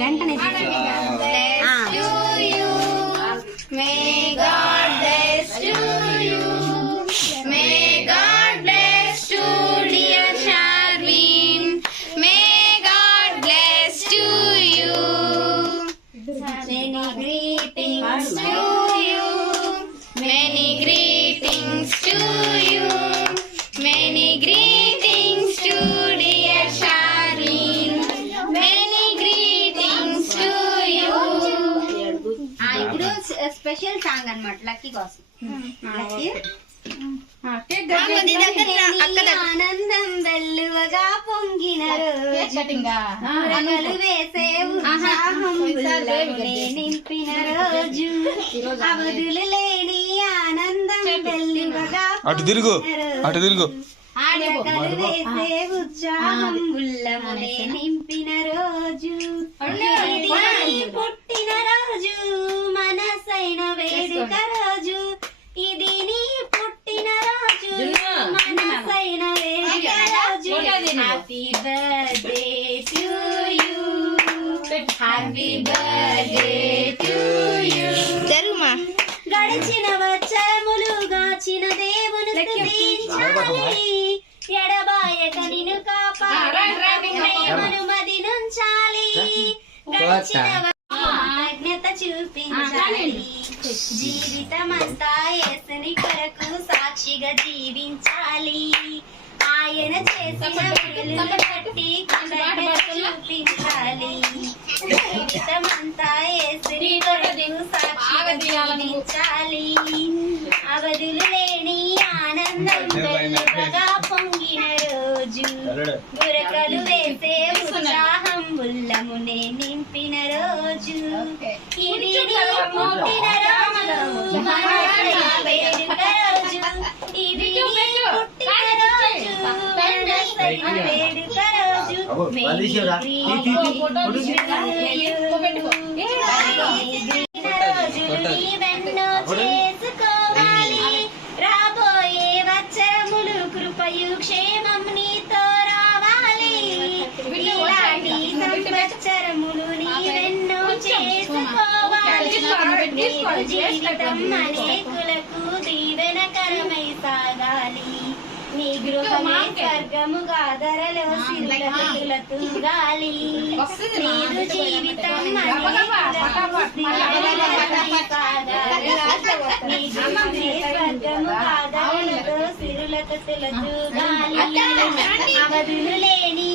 వెంటనే greetings to you. Many greetings to you. Many greetings to dear Sharvin. Many greetings to you. ఇప్పుడు special song అన్నమాట Lucky కోసం lucky ఆనందం నింపిన రోజు అవధులు లేని ఆనందం వెల్లువగా అటు తిరుగు. అటు తిరుగు. ఉత్సాహం ఉల్లమునే నింపిన రోజు. పుట్టిన రోజు. మనసైన వేడుక రోజు ఇది నీ పుట్టిన రోజు మనసైన వేడుక రోజు happy birthday to you happy birthday to you గడిచిన వచ్చములు గాచిన దేవుని స్తుతించాలి ఎడబాయక నిన్ను కాపాడమను మది నుంచాలి గడిచిన కృతజ్ఞత చూపించాలి. జీవితమంతా యేసుని కొరకు సాక్షిగా జీవించాలి. ఆయన చేసిన మేలులను బట్టి చూపించాలి. జీవితమంతా కొరకు అవధులు లేని ఆనందం పొంగిన రోజు. గురకలు వేసే ఉత్సాహం ఉల్లమునే నింపిన రోజు. ఇది పుట్టిన రోజు. వేడుక చేసుకోవాలి రాబోయే వచ్చరములు కృపయు క్షేమం నీతో రావాలి ఇలాంటి సంవత్సరములు నీవెన్నో చేసుకోవాలి జీవితం అనేకులకు దీవెనకరమై సాగాలి నీ గృహమే స్వర్గముగా ధరలో సిరుల తూగాలి నీదు జీవితం అనేకులకు దీవెనకరమై సాగాలి నీ గృహమే స్వర్గముగా ధరలతో సిరులతో తూగాలి అవధులు లేని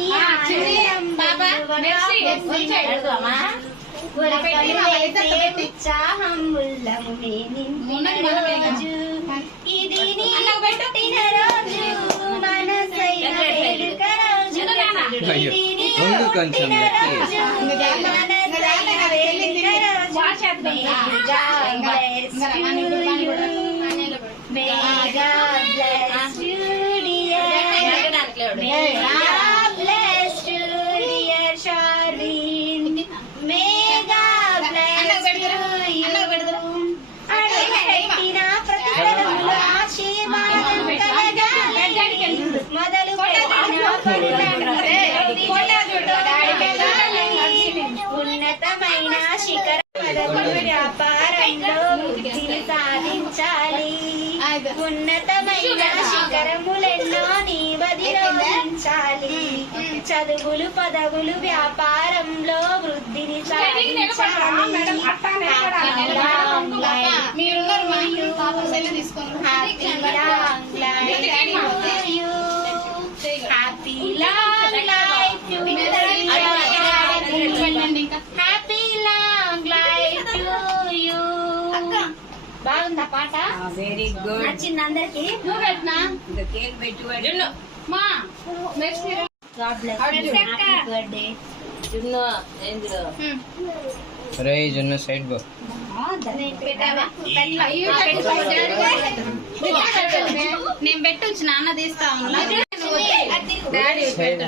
ఉత్సాహం ఇది నీ పుట్టిన రోజు పదములో ఆశీర్వాదం కలగాలి. మొదలు పెట్టిన పనులు ఉన్నతమైన శిఖర పదవులు వ్యాపారంలో వృద్ధిని సాధించాలి ఉన్నతమైన శిఖరములెన్నో నీ వదిలించాలి చదువులు పదవులు వ్యాపారంలో వృద్ధిని సాధించాలి. బాగుందా పాట? వెరీ గుడ్ నచ్చింది అందరికి? నువ్వు పెట్టినా? కేక్ పెట్టి మా నెక్స్ట్ ఇయర్ హ్యాపీ బర్త్డే జున్ను ఏందిలో రే జున్ను సైడ్ గో నేను పెట్టి వచ్చి నాన్న తీస్తా ఉన్నా. Daddy side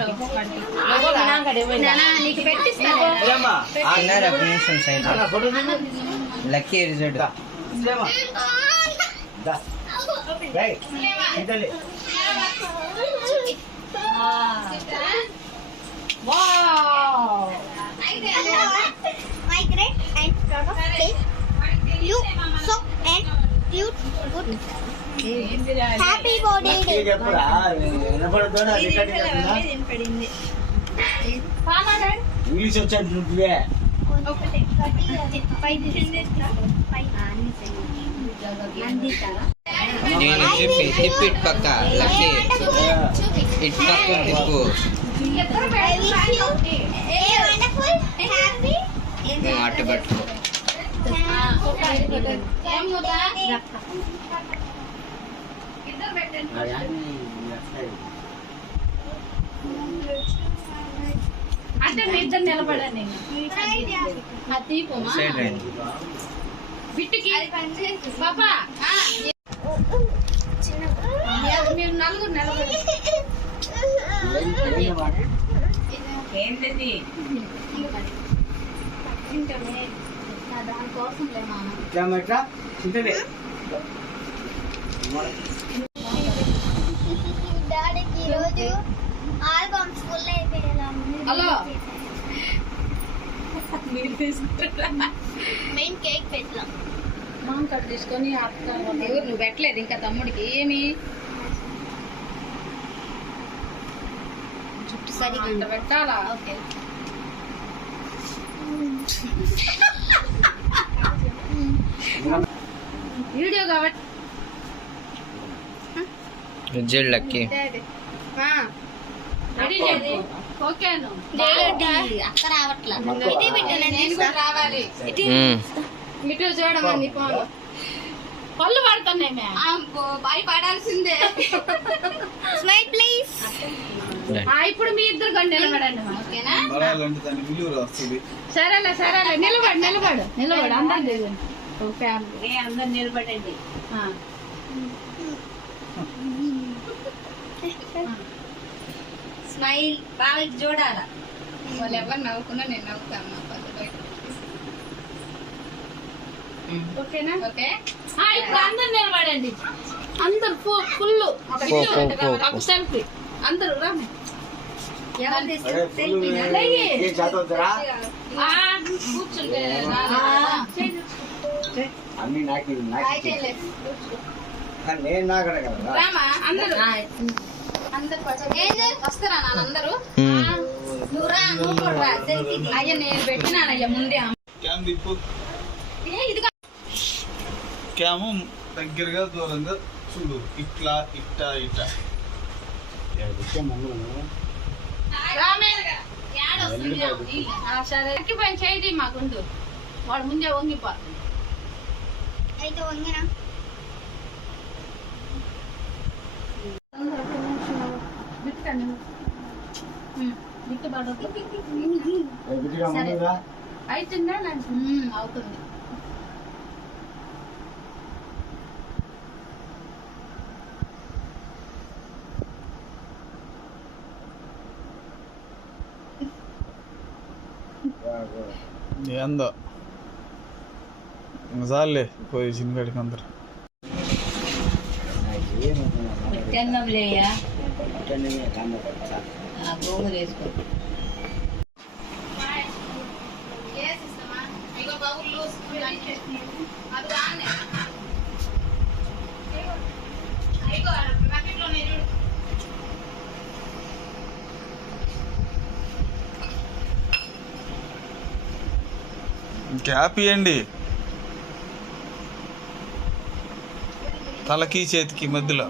Lucky result My great and proud of face. You so and cute good. Happy birthday. English వచ్చాడు నువ్వే నేను చెప్పి తిప్పి ఇటు పక్క లక్కీ ఇటు పక్క తిప్పు I wish you. a wonderful, happy, నువ్వు అటు పట్టుకో అంటే మీ ఇద్దరు నిలబడండి. బిట్టుకి. మీరు నలుగురు నిలబడి ఏంటది? దానికోసం డాడీకి ఈరోజు ఆల్బమ్స్ ఫుల్ అయిపోయేలా హలో. మెయిన్ కేక్ పెట్టాం మామ కట్ తీసుకొని ఎవరు నువ్వు పెట్టలేదు ఇంకా తమ్ముడికి ఏమి? అంత పెట్టాలా? ఓకే. వీడియో కాబట్టి. రిజల్ట్ లక్కీ రెడీ చేయండి అక్క రావట్లా. రావాలి. ఇటు ఫోన్. పళ్ళు పడుతున్నాయి స్మైల్ ప్లీజ్. ఆ, ఇప్పుడు మీ ఇద్దరు కొన్ని నిలబడండి ఓకేనా? సరేలే సరేలే. నిలబడు నిలబడు నిలబడు. అందరు ఫ్యామిలీ అందరు నిలబడండి. ఆ. స్మైల్ బాగా చూడాలా వాళ్ళు ఎవరు నవ్వుకున్నా నేను నవ్వుతాను. ఓకేనా? ఓకే. ఇప్పుడు అందరు నిలబడండి. అందరు ఫుల్ సెల్ఫీ అందరూ రా? అన్ని నాకు నాకు నేను నాకడ కదా రామా అందరూ? అందరు వస్తారా. నువ్వు కూడా అయ్యా నేను పెట్టినానయ్యా ముందే క్యామ్ తిప్పు. ఏ, ఇదిగో. క్యాము దగ్గరగా దూరంగా చూడు. ఇట్లా సరే. ఎక్కిపోయిన చేయి మాకుండు వాడు ముందే వంగిపోతుంది. అయితే వంగినా అవుతుందా అవుతుంది. ఏందో? చాలే పోయి సినిమాడికి అందరు. గోంగూర వేసుకో క్యాప్ ఇవ్వండి తలకి చేతికి మధ్యలో.